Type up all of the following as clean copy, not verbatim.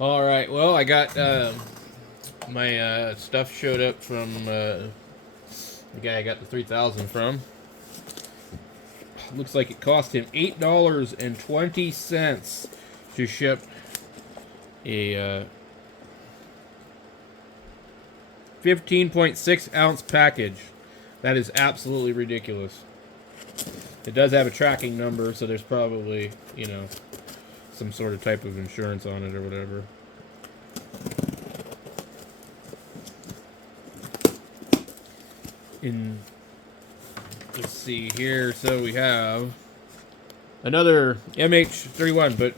All right. Well, I got my stuff showed up from the guy I got the 3000 from. Looks like it cost him $8.20 to ship a 15.6 ounce package. That is absolutely ridiculous. It does have a tracking number, so there's probably, some sort of type of insurance on it or whatever. Let's see here. So we have another MH31, but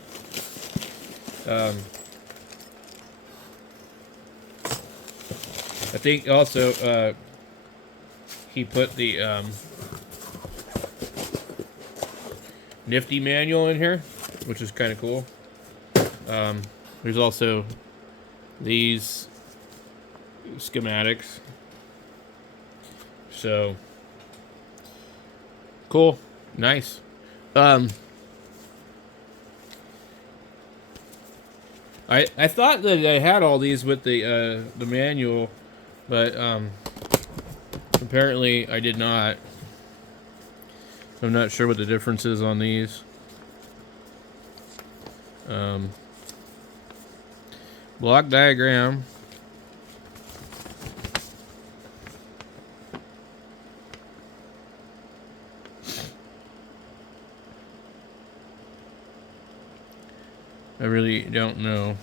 I think also he put the nifty manual in here, which is kind of cool. There's also these schematics. So cool, nice. I thought that I had all these with the manual, but apparently I did not. I'm not sure what the difference is on these. Block diagram. I really don't know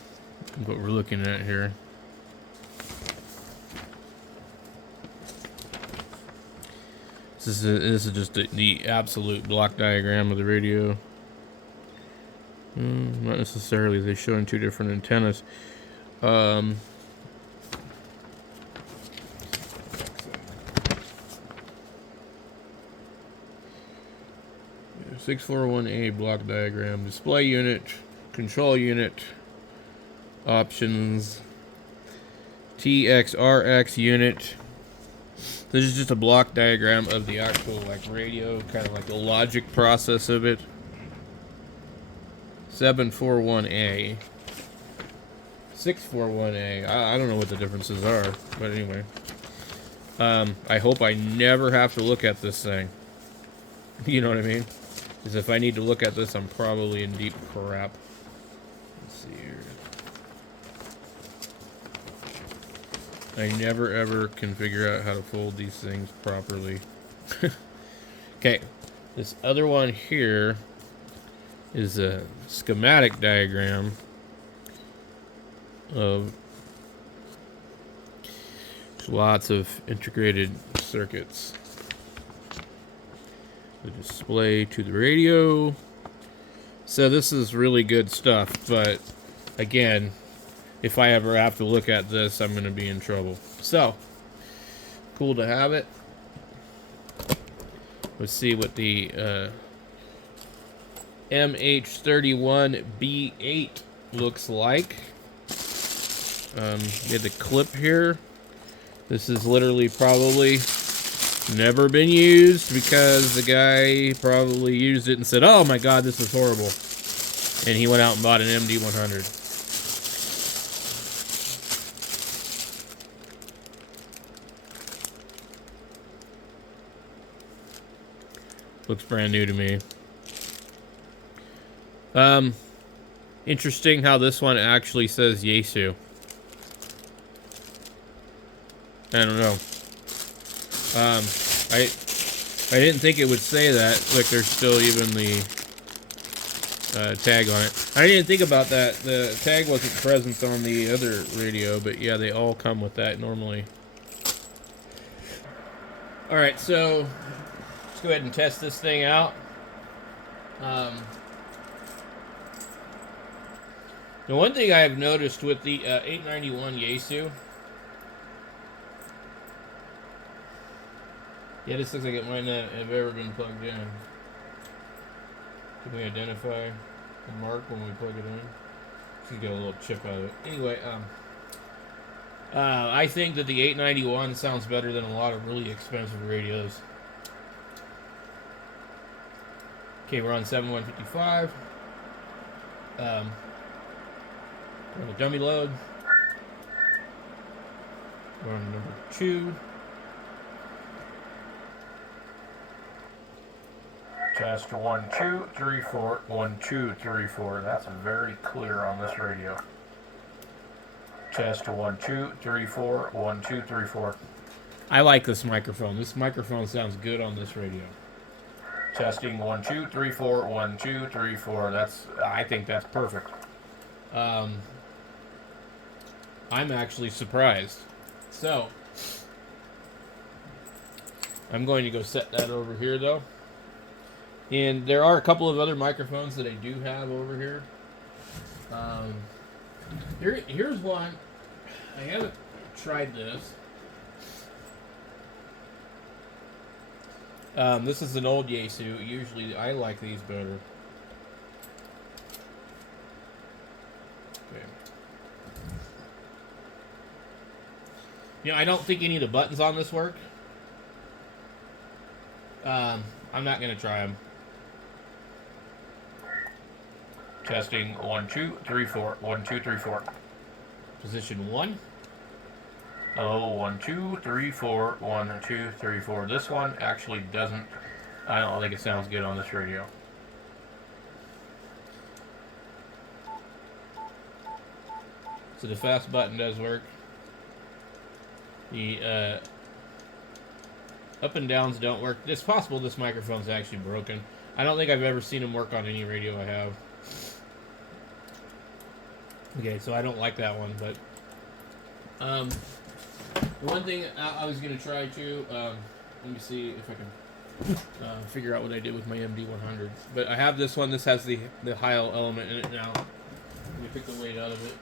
what we're looking at here. This is just the absolute block diagram of the radio. Not necessarily. They're showing two different antennas. 641A block diagram. Display unit, control unit, options, TXRX unit. This is just a block diagram of the actual radio, kind of like the logic process of it. 741A, 641A. I don't know what the differences are, but anyway. I hope I never have to look at this thing. You know what I mean? Because if I need to look at this, I'm probably in deep crap. Let's see here. I never ever can figure out how to fold these things properly. Okay, this other one here is a schematic diagram of lots of integrated circuits. The display to the radio. So this is really good stuff, but again, if I ever have to look at this, I'm going to be in trouble. So, cool to have it. Let's see what the MH31B8 looks like. We had the clip here. This is literally probably never been used because the guy probably used it and said, "Oh my god, this is horrible." And he went out and bought an MD100. Looks brand new to me. Interesting how this one actually says Yeasu. I don't know. I didn't think it would say that. Look, there's still even the tag on it. I didn't think about that. The tag wasn't present on the other radio, but yeah, they all come with that normally. Alright, so let's go ahead and test this thing out. The one thing I've noticed with the 891 Yeasu, yeah, this looks like it might not have ever been plugged in. Can we identify the mark when we plug it in? She's got a little chip out of it. Anyway, I think that the 891 sounds better than a lot of really expensive radios. Okay, we're on 7155. Run the dummy load. Run number 2. Test 1, 2, 3, 4. 1, 2, 3, 4. That's very clear on this radio. Test 1, 2, 3, 4. 1, 2, 3, 4. I like this microphone. This microphone sounds good on this radio. Testing 1, 2, 3, 4. 1, 2, 3, 4. I think that's perfect. I'm actually surprised. So, I'm going to go set that over here though. And there are a couple of other microphones that I do have over here. Here's one. I haven't tried this. This is an old Yeasu. Usually I like these better. Okay. You know, I don't think any of the buttons on this work. I'm not going to try them. Testing 1, 2, 3, 4. 1, 2, 3, 4. Position 1. Oh, 1, 2, 3, 4. 1, 2, 3, 4. This one actually doesn't. I don't think it sounds good on this radio. So the fast button does work. The up and downs don't work. It's possible this microphone's actually broken. I don't think I've ever seen them work on any radio I have. Okay, so I don't like that one, but one thing I was going to try to, let me see if I can figure out what I did with my MD100. But I have this one. This has the Heil element in it now. Let me pick the weight out of it.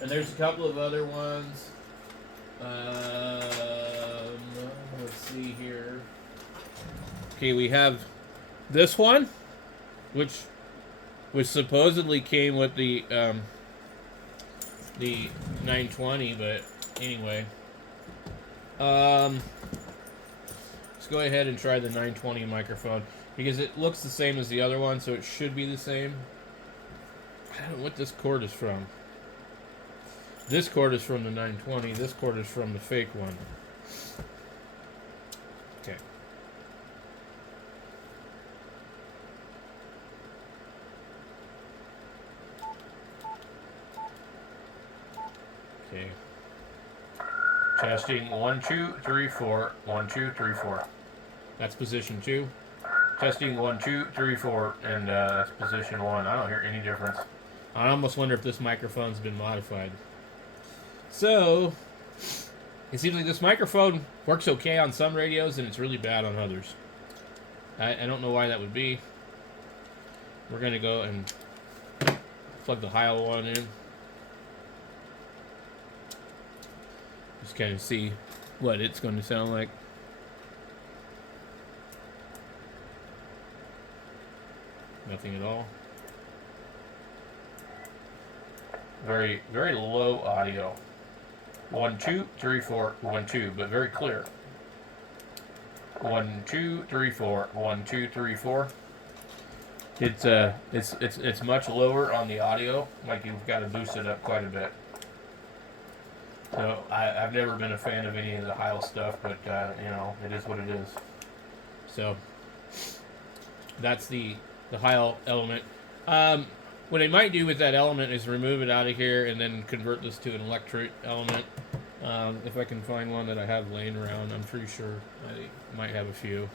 And there's a couple of other ones. Let's see here. Okay, we have this one, which supposedly came with the 920, but anyway. Let's go ahead and try the 920 microphone because it looks the same as the other one, so it should be the same. I don't know what this cord is from. This cord is from the 920. This cord is from the fake one. Okay. Okay. Testing 1, 2, 3, 4. 1, 2, 3, 4. That's position 2. Testing 1, 2, 3, 4, and that's position 1. I don't hear any difference. I almost wonder if this microphone's been modified. So, it seems like this microphone works okay on some radios and it's really bad on others. I don't know why that would be. We're going to go and plug the Heil one in. Just kind of see what it's going to sound like. Nothing at all. Very, very low audio. 1, 2, 3, 4, 1, 2, but very clear. 1, 2, 3, 4, 1, 2, 3, 4. It's much lower on the audio. Like you've got to boost it up quite a bit. So I've never been a fan of any of the Heil stuff, but you know, it is what it is. So that's the Heil element. What I might do with that element is remove it out of here and then convert this to an electric element. If I can find one that I have laying around, I'm pretty sure I might have a few.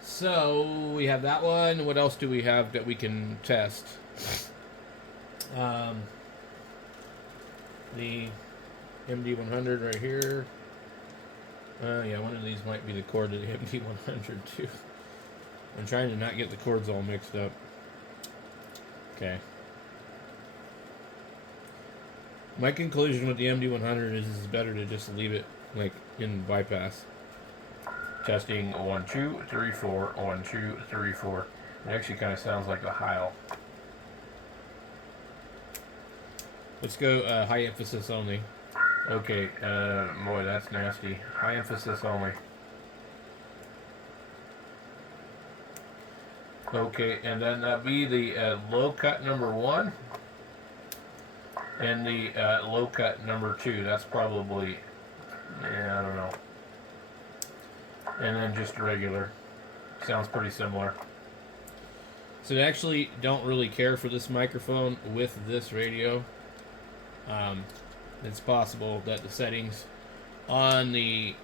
So we have that one. What else do we have that we can test? The MD100 right here. Yeah, one of these might be the cord of the MD100 too. I'm trying to not get the cords all mixed up. Okay. My conclusion with the MD100 is it's better to just leave it like in bypass. Testing 1, 2, 3, 4. 1, 2, 3, 4. It actually kind of sounds like the Heil. Let's go high emphasis only. Okay, boy, that's nasty. High emphasis only. Okay, and then that'll be the low cut number 1 and the low cut number 2. That's probably, yeah, I don't know. And then just regular. Sounds pretty similar. So I actually don't really care for this microphone with this radio. It's possible that the settings on the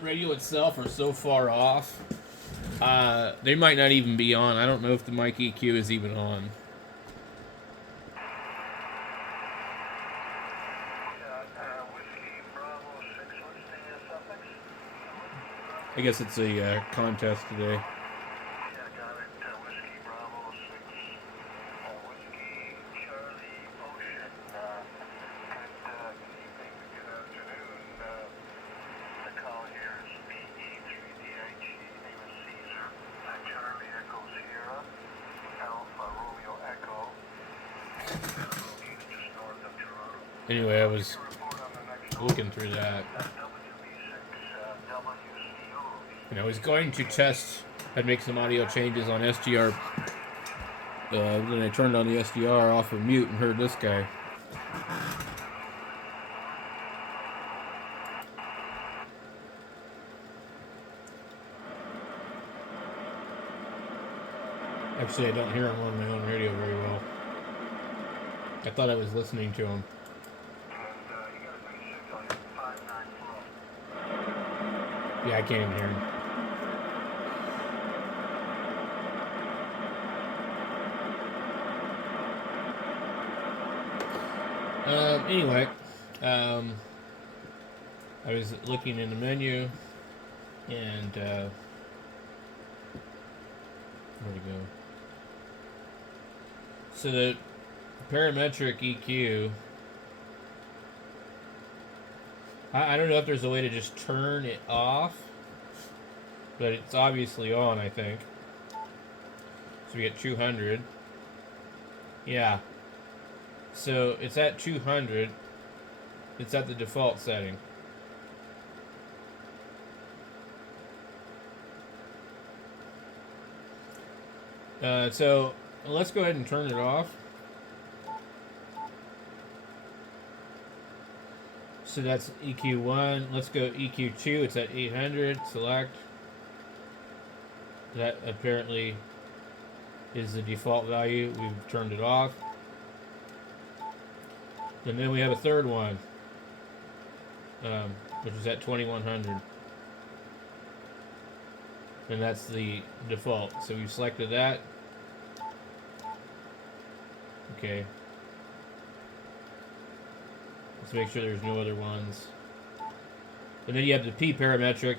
radio itself are so far off. They might not even be on. I don't know if the mic EQ is even on. I guess it's a contest today. Anyway, I was looking through that. And I was going to test and make some audio changes on SDR. Then I turned on the SDR off of mute and heard this guy. Actually, I don't hear him on my own radio very well. I thought I was listening to him. Yeah, I can't even hear him. Anyway, I was looking in the menu, and where'd it go? So the parametric EQ, I don't know if there's a way to just turn it off, but it's obviously on, I think. So we get 200. Yeah. So it's at 200. It's at the default setting. So let's go ahead and turn it off. So that's EQ1. Let's go EQ2. It's at 800. Select. That apparently is the default value. We've turned it off. And then we have a third one, which is at 2100. And that's the default. So we've selected that. Okay. Let's make sure there's no other ones. And then you have the P parametric.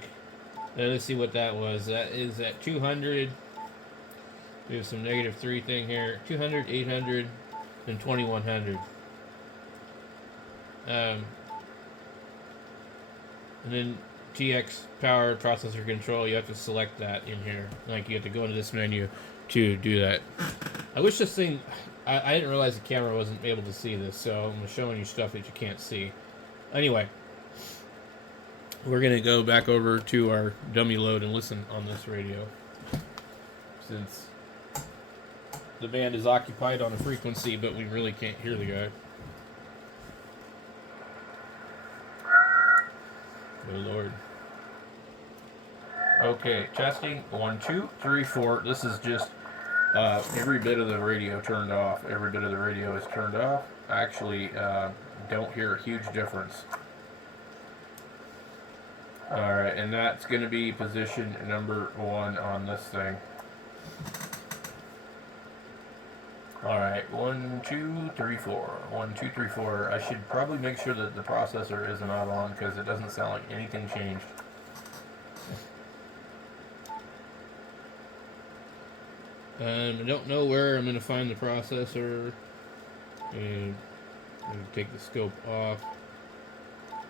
Let's see what that was. That is at 200. We have some -3 thing here. 200, 800, and 2100. And then TX power processor control, you have to select that in here. Like, you have to go into this menu to do that. I wish this thing, I didn't realize the camera wasn't able to see this, so I'm showing you stuff that you can't see. Anyway, we're going to go back over to our dummy load and listen on this radio, since the band is occupied on a frequency, but we really can't hear the guy. Oh Lord. Okay, testing 1, 2, 3, 4. This is just every bit of the radio turned off. Every bit of the radio is turned off. I actually don't hear a huge difference. Alright, and that's going to be position number 1 on this thing. Alright, 1, 2, 3, 4. 1, 2, 3, 4. I should probably make sure that the processor is not on, because it doesn't sound like anything changed. I don't know where I'm going to find the processor. And take the scope off.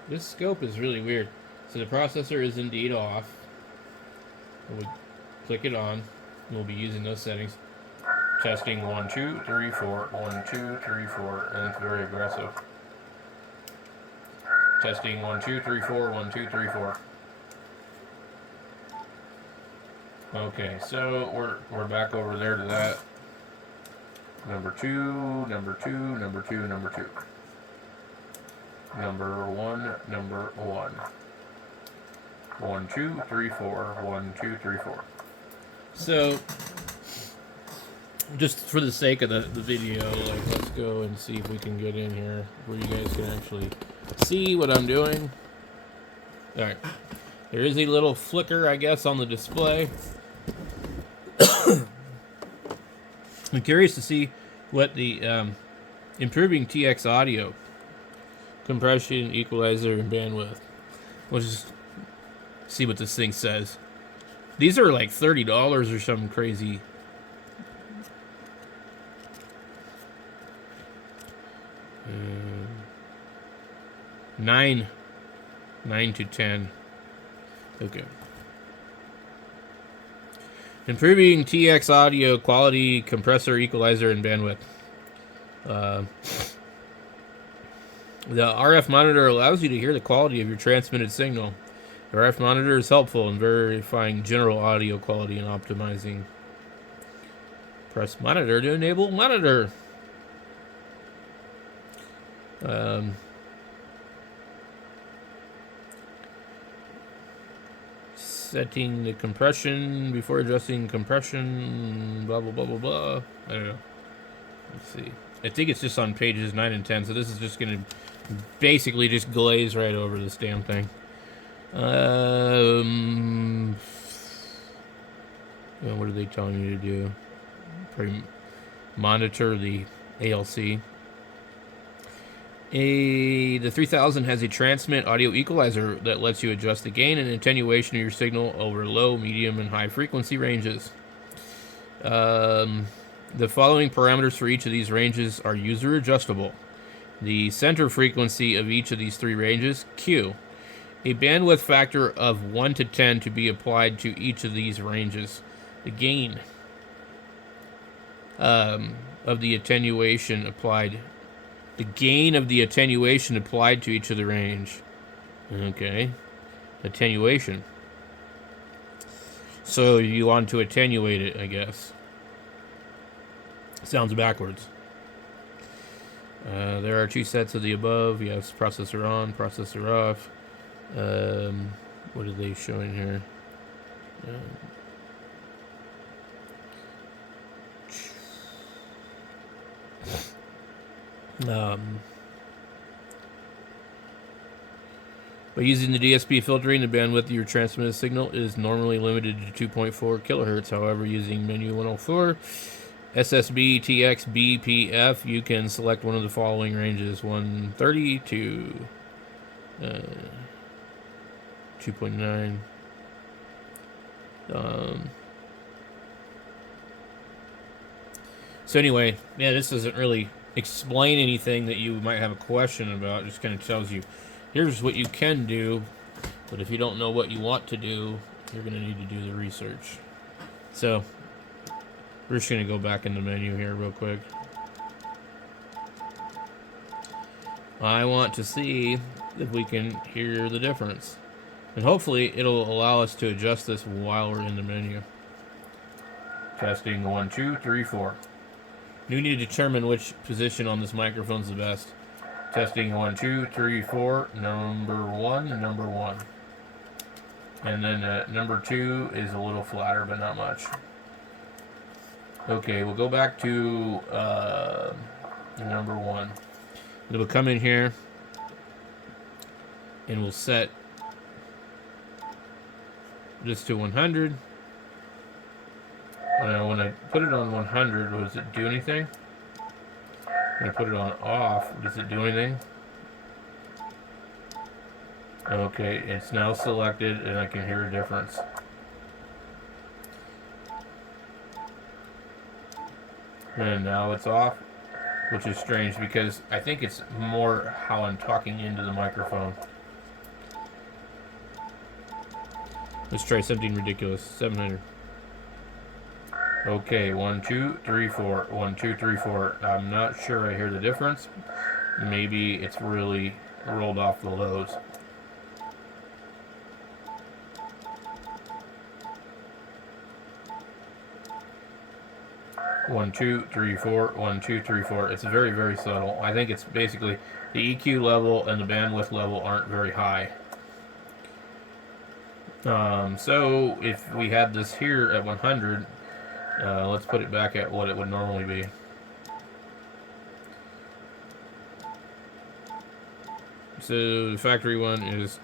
This scope is really weird. So the processor is indeed off. We'll click it on. We'll be using those settings. Testing 1, 2, 3, 4. 1, 2, 3, 4. And it's very aggressive. Testing 1, 2, 3, 4. 1, 2, 3, 4. Okay, so we're back over there to that. Number 2, number 2, number 2, number 2. Number 1, number 1. 1, 2, 3, 4. 1, 2, 3, 4. So, just for the sake of the video, like, let's go and see if we can get in here where you guys can actually see what I'm doing. Alright. There is a little flicker, I guess, on the display. I'm curious to see what the improving TX audio, compression, equalizer, and bandwidth. We'll just see what this thing says. These are like $30 or something crazy. Nine to 10. Okay. Improving TX audio quality, compressor, equalizer, and bandwidth. The RF monitor allows you to hear the quality of your transmitted signal. The RF monitor is helpful in verifying general audio quality and optimizing. Press monitor to enable monitor. Setting the compression before adjusting compression, blah, blah, blah, blah, blah. I don't know. Let's see. I think it's just on pages 9 and 10, so this is just going to basically just glaze right over this damn thing. What are they telling you to do? Monitor the ALC. The 3000 has a transmit audio equalizer that lets you adjust the gain and attenuation of your signal over low, medium, and high frequency ranges. The following parameters for each of these ranges are user adjustable. The center frequency of each of these three ranges, Q. A bandwidth factor of 1 to 10 to be applied to each of these ranges. The gain of the attenuation applied. The gain of the attenuation applied to each of the range. Okay. Attenuation. So you want to attenuate it, I guess. Sounds backwards. There are two sets of the above. Yes, processor on, processor off. What are they showing here? By using the DSP filtering, the bandwidth of your transmitted signal is normally limited to 2.4 kilohertz. However, using menu 104, SSB TX BPF, you can select one of the following ranges: 130 to 2.9. So anyway, yeah, this doesn't really explain anything that you might have a question about. It just kind of tells you, here's what you can do, but if you don't know what you want to do, you're going to need to do the research. So we're just going to go back in the menu here real quick. I want to see if we can hear the difference. And hopefully it'll allow us to adjust this while we're in the menu. Testing 1, 2, 3, 4. You need to determine which position on this microphone is the best. Testing 1, 2, 3, 4. Number 1, number 1. And then number 2 is a little flatter, but not much. Okay, we'll go back to number 1. And we'll come in here and we'll set this to 100. When I put it on 100, does it do anything? When I put it on off, does it do anything? Okay, it's now selected and I can hear a difference. And now it's off, which is strange because I think it's more how I'm talking into the microphone. Let's try something ridiculous. 700. Okay, 1, 2, 3, 4. 1, 2, 3, 4. I'm not sure I hear the difference. Maybe it's really rolled off the lows. 1, 2, 3, 4, 1, 2, 3, 4. It's very, very subtle. I think it's basically the EQ level and the bandwidth level aren't very high. So if we had this here at 100, let's put it back at what it would normally be. So the factory one is,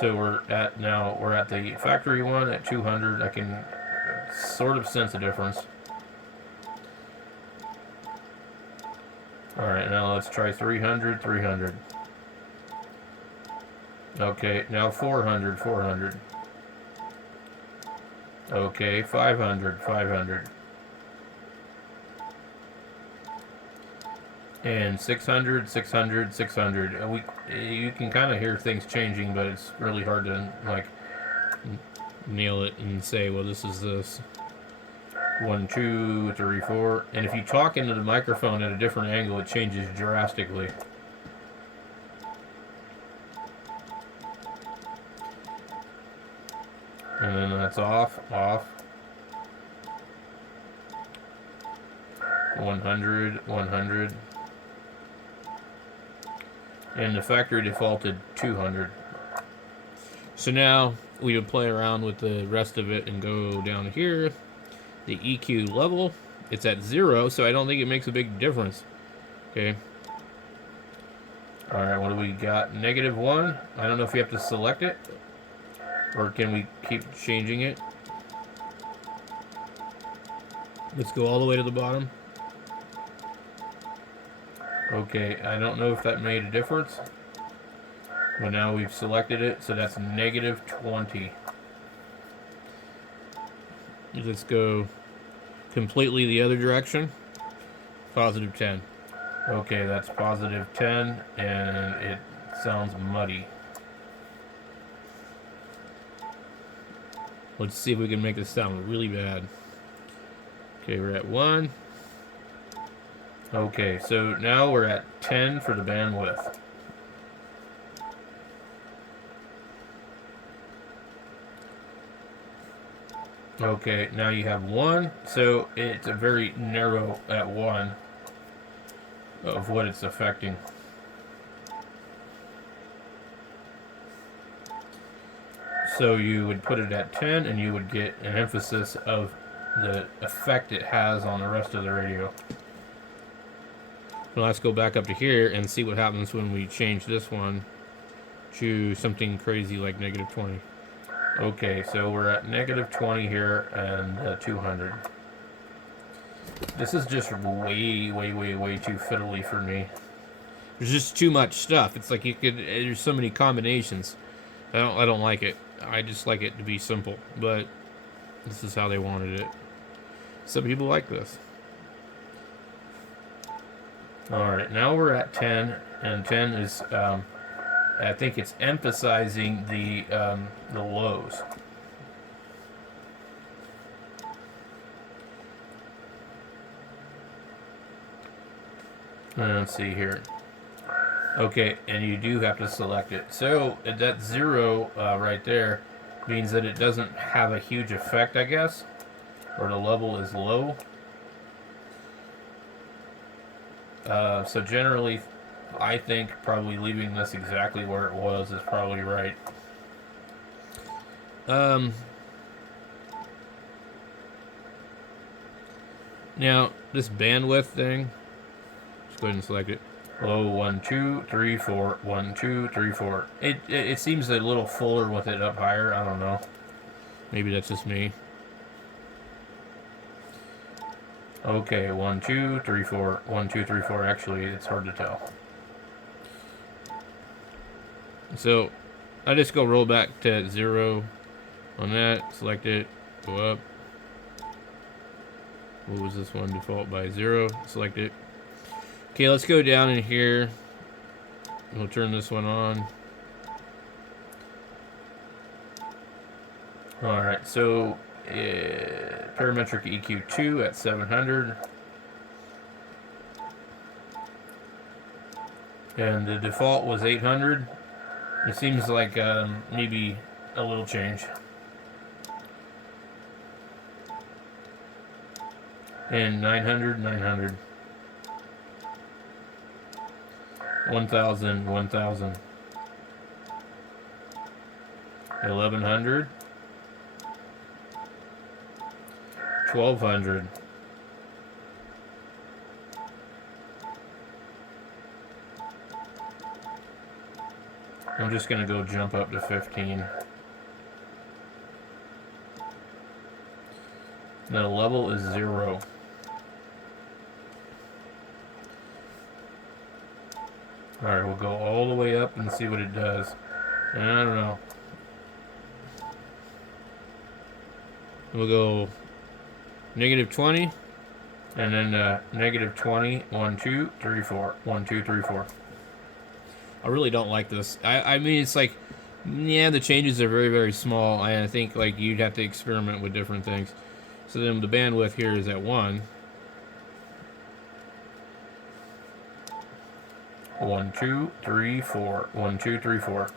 so we're at the factory one at 200. I can sort of sense a difference. Alright, now let's try 300, 300. Okay, now 400, 400. Okay, 500, 500. And 600, 600, 600. You can kind of hear things changing, but it's really hard to, like, nail it and say, well, this is this. 1, 2, 3, 4. And if you talk into the microphone at a different angle, it changes drastically. And then that's off, off. 100, 100. And the factory defaulted 200. So now we would play around with the rest of it and go down here. The EQ level, it's at 0, so I don't think it makes a big difference. Okay. Alright, what do we got? -1. I don't know if you have to select it, or can we keep changing it? Let's go all the way to the bottom. Okay, I don't know if that made a difference, but now we've selected it, so that's -20. Let's go completely the other direction. +10. Okay, that's +10, and it sounds muddy. Let's see if we can make this sound really bad. Okay, we're at 1. Okay, so now we're at 10 for the bandwidth. Okay, now you have 1, so it's a very narrow at 1 of what it's affecting. So you would put it at 10 and you would get an emphasis of the effect it has on the rest of the radio. Now let's go back up to here and see what happens when we change this one to something crazy like -20. Okay, so we're at -20 here and 200. This is just way, way, way, way too fiddly for me. There's just too much stuff. It's like there's so many combinations. I don't like it. I just like it to be simple, but this is how they wanted it. Some people like this. Alright, now we're at 10, and 10 is, I think it's emphasizing the lows. Let's see here. Okay, and you do have to select it. So that 0 right there means that it doesn't have a huge effect, I guess, or the level is low. So generally, I think probably leaving this exactly where it was is probably right. Now, this bandwidth thing, let's go ahead and select it. Low 1, 2, 3, 4, 1, 2, 3, 4. It seems a little fuller with it up higher. I don't know. Maybe that's just me. Okay, 1, 2, 3, 4. 1, 2, 3, 4. Actually, it's hard to tell. So, I just go roll back to 0 on that. Select it. Go up. What was this one? Default by 0. Select it. Okay, let's go down in here. We'll turn this one on. Alright, so parametric EQ2 at 700. And the default was 800. It seems like maybe a little change. And 900, 900. 1,000, 1,000. 1,100. 1,200. I'm just gonna go jump up to 15. The level is 0. Alright, we'll go all the way up and see what it does. And I don't know. We'll go -20, and then -20, 1, 2, 3, 4. 1, 2, 3, 4. I really don't like this. I mean, it's like, yeah, the changes are very, very small. I think like you'd have to experiment with different things. So then the bandwidth here is at 1. 1, 2, 3, 4. 1, 2, 3, 4.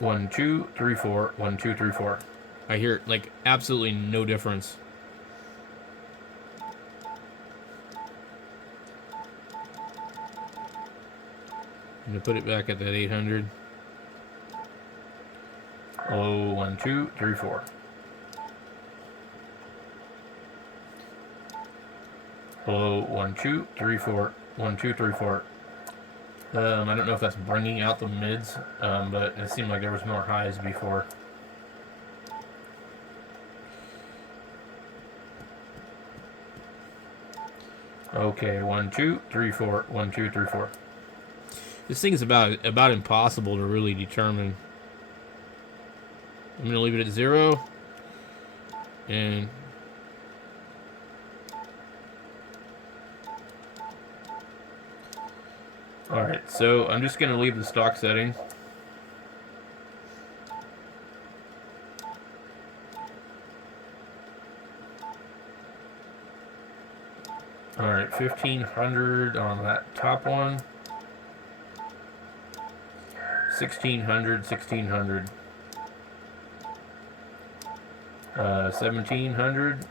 One, 2, 3, 4. 1, 2, 3, 4. I hear like absolutely no difference. I'm gonna put it back at that 800. Hello, 1, 2, 3, 4. Hello, 1, 2, 3, 4. 1, 2, 3, 4. I don't know if that's bringing out the mids, but it seemed like there was more highs before. Okay, 1, 2, 3, 4. 1, 2, 3, 4. This thing is about impossible to really determine. I'm gonna leave it at 0, and alright, so I'm just gonna leave the stock setting. Alright, 1,500 on that top one. 1,600, 1,600. 1,700.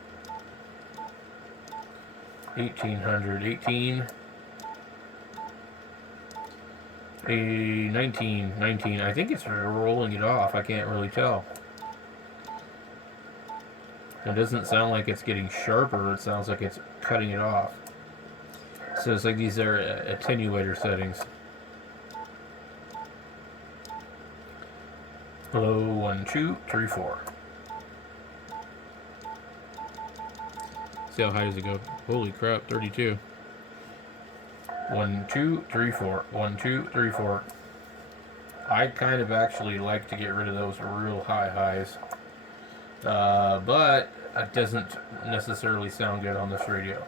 1,800, 18. 19, 19. I think it's rolling it off. I can't really tell. It doesn't sound like it's getting sharper. It sounds like it's cutting it off. So it's like these are attenuator settings. Hello, 1, 2, 3, 4. See how high does it go? Holy crap, 32. 1, 2, 3, 4. 1, 2, 3, 4. I kind of actually like to get rid of those real high highs. But it doesn't necessarily sound good on this radio.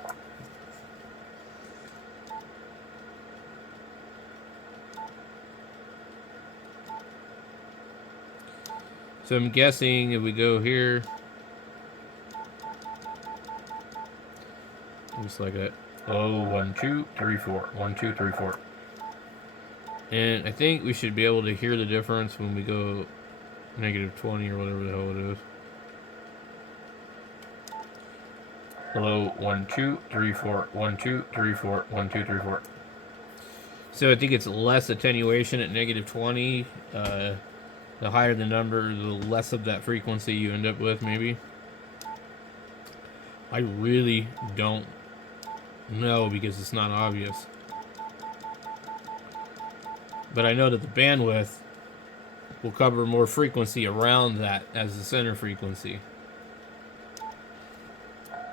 So I'm guessing if we go here, just like that. Oh, 1, 2, 3, 4. 1, 2, 3, 4. And I think we should be able to hear the difference when we go -20 or whatever the hell it is. Hello, 1, 2, 3, 4. 1, 2, 3, 4. 1, 2, 3, 4. So I think it's less attenuation at -20. The higher the number, the less of that frequency you end up with, maybe. I really don't know because it's not obvious. But I know that the bandwidth will cover more frequency around that as the center frequency.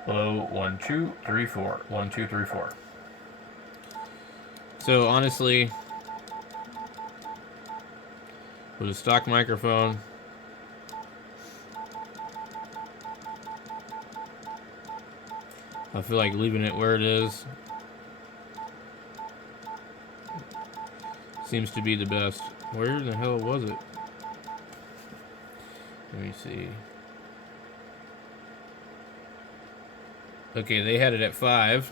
Hello, 1, 2, 3, 4. 1, 2, 3, 4. So honestly, with a stock microphone, I feel like leaving it where it is seems to be the best. Where the hell was it? Let me see. Okay, they had it at 5.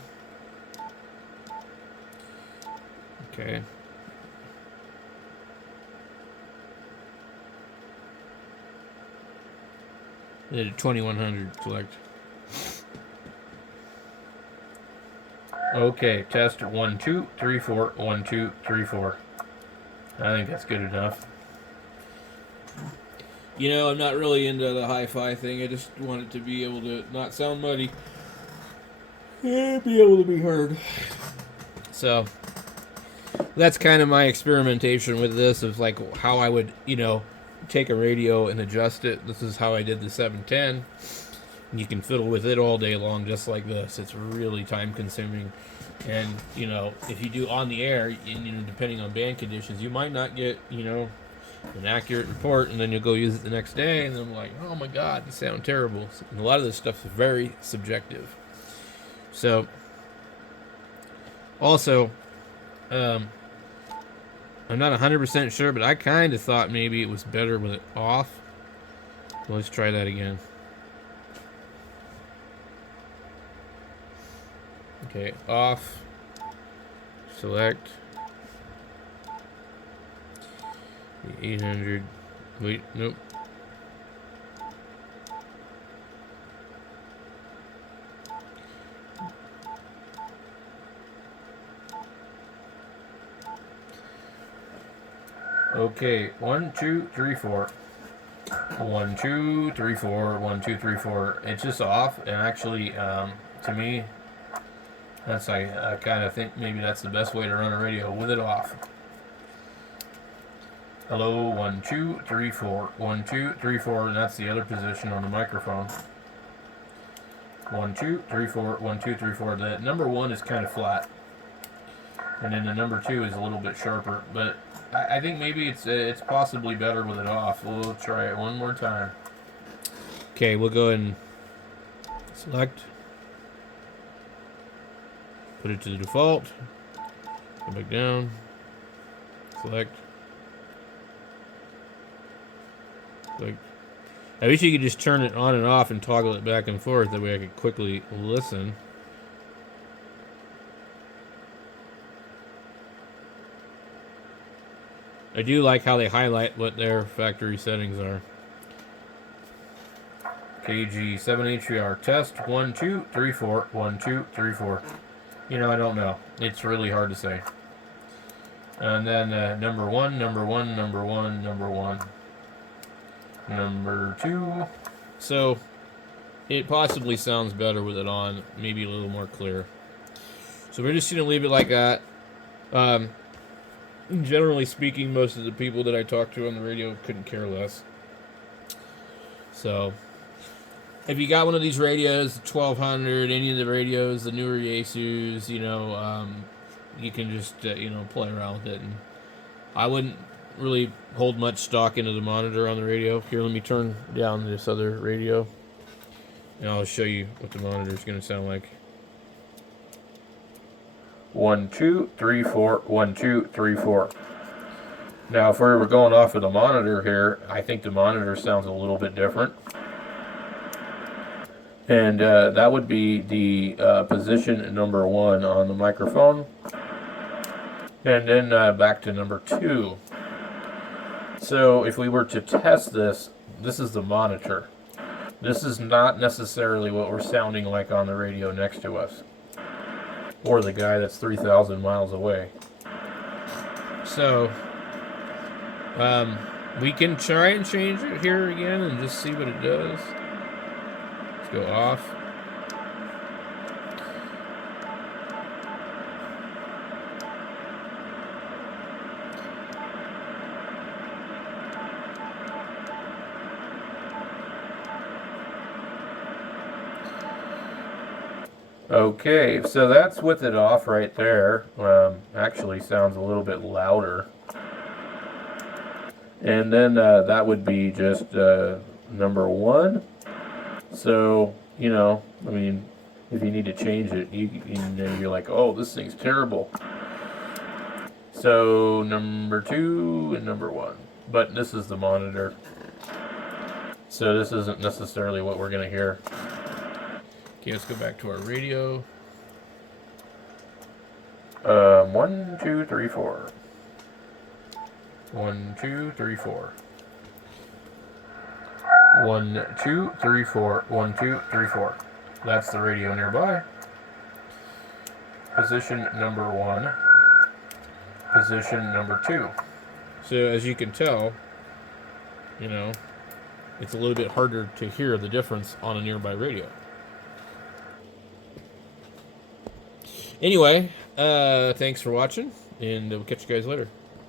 Okay. I did a 2100 select. Okay, test 1 2 3 4 1 2 3 4. I think that's good enough. You know, I'm not really into the hi-fi thing. I just want it to be able to not sound muddy. Yeah, be able to be heard. So that's kind of my experimentation with this, of like how I would, you know, take a radio and adjust it. This is how I did the 710. You can fiddle with it all day long just like this. It's really time consuming. And, you know, if you do on the air, and, you know, depending on band conditions, you might not get, you know, an accurate report, and then you'll go use it the next day, and then I'm like, oh my god, you sound terrible. And a lot of this stuff is very subjective. So, also, I'm not 100% sure, but I kind of thought maybe it was better with it off. Let's try that again. Okay, off. Select. The 800. Wait, nope. Okay, 1 2 3 4. 1 2 3 4. 1 2 3 4. It's just off, and actually, to me, that's I kind of think maybe that's the best way to run a radio, with it off. Hello, 1 2 3 4. 1 2 3 4, and that's the other position on the microphone. 1 2 3 4. 1 2 3 4. The number 1 is kind of flat, and then the number 2 is a little bit sharper. But I think maybe it's possibly better with it off. We'll try it one more time. Okay, we'll go ahead and select. Put it to the default. Go back down. Select. Select. I wish you could just turn it on and off and toggle it back and forth. That way I could quickly listen. I do like how they highlight what their factory settings are. KG7HVR test 1 2 3 4. 1 2 3 4. You know, I don't know. It's really hard to say. And then number 1, number 1, number 1, number 1, number 2. So it possibly sounds better with it on, maybe a little more clear. So we're just going to leave it like that. Generally speaking, most of the people that I talk to on the radio couldn't care less. So if you got one of these radios, the 1200, any of the radios, the newer Yeasus, you know, you can just, you know, play around with it. And I wouldn't really hold much stock into the monitor on the radio. Here, let me turn down this other radio, and I'll show you what the monitor is going to sound like. 1 2 3 4. 1 2 3 4. Now, if we were going off of the monitor here, I think the monitor sounds a little bit different. And that would be the position number 1 on the microphone. And then back to number 2. So if we were to test this, this is the monitor. This is not necessarily what we're sounding like on the radio next to us, or the guy that's 3,000 miles away. So we can try and change it here again and just see what it does. Let's go off. Okay, so that's with it off right there. Actually sounds a little bit louder. And then that would be just number 1. So, you know, I mean, if you need to change it, you're like, oh, this thing's terrible. So number 2 and number 1. But this is the monitor. So this isn't necessarily what we're going to hear. Okay, let's go back to our radio. 1 2 3 4. 1 2 3 4. 1, 2, 3, 4. 1, 2, 3, 4. That's the radio nearby. Position number 1. Position number 2. So as you can tell, you know, it's a little bit harder to hear the difference on a nearby radio. Anyway, thanks for watching, and we'll catch you guys later.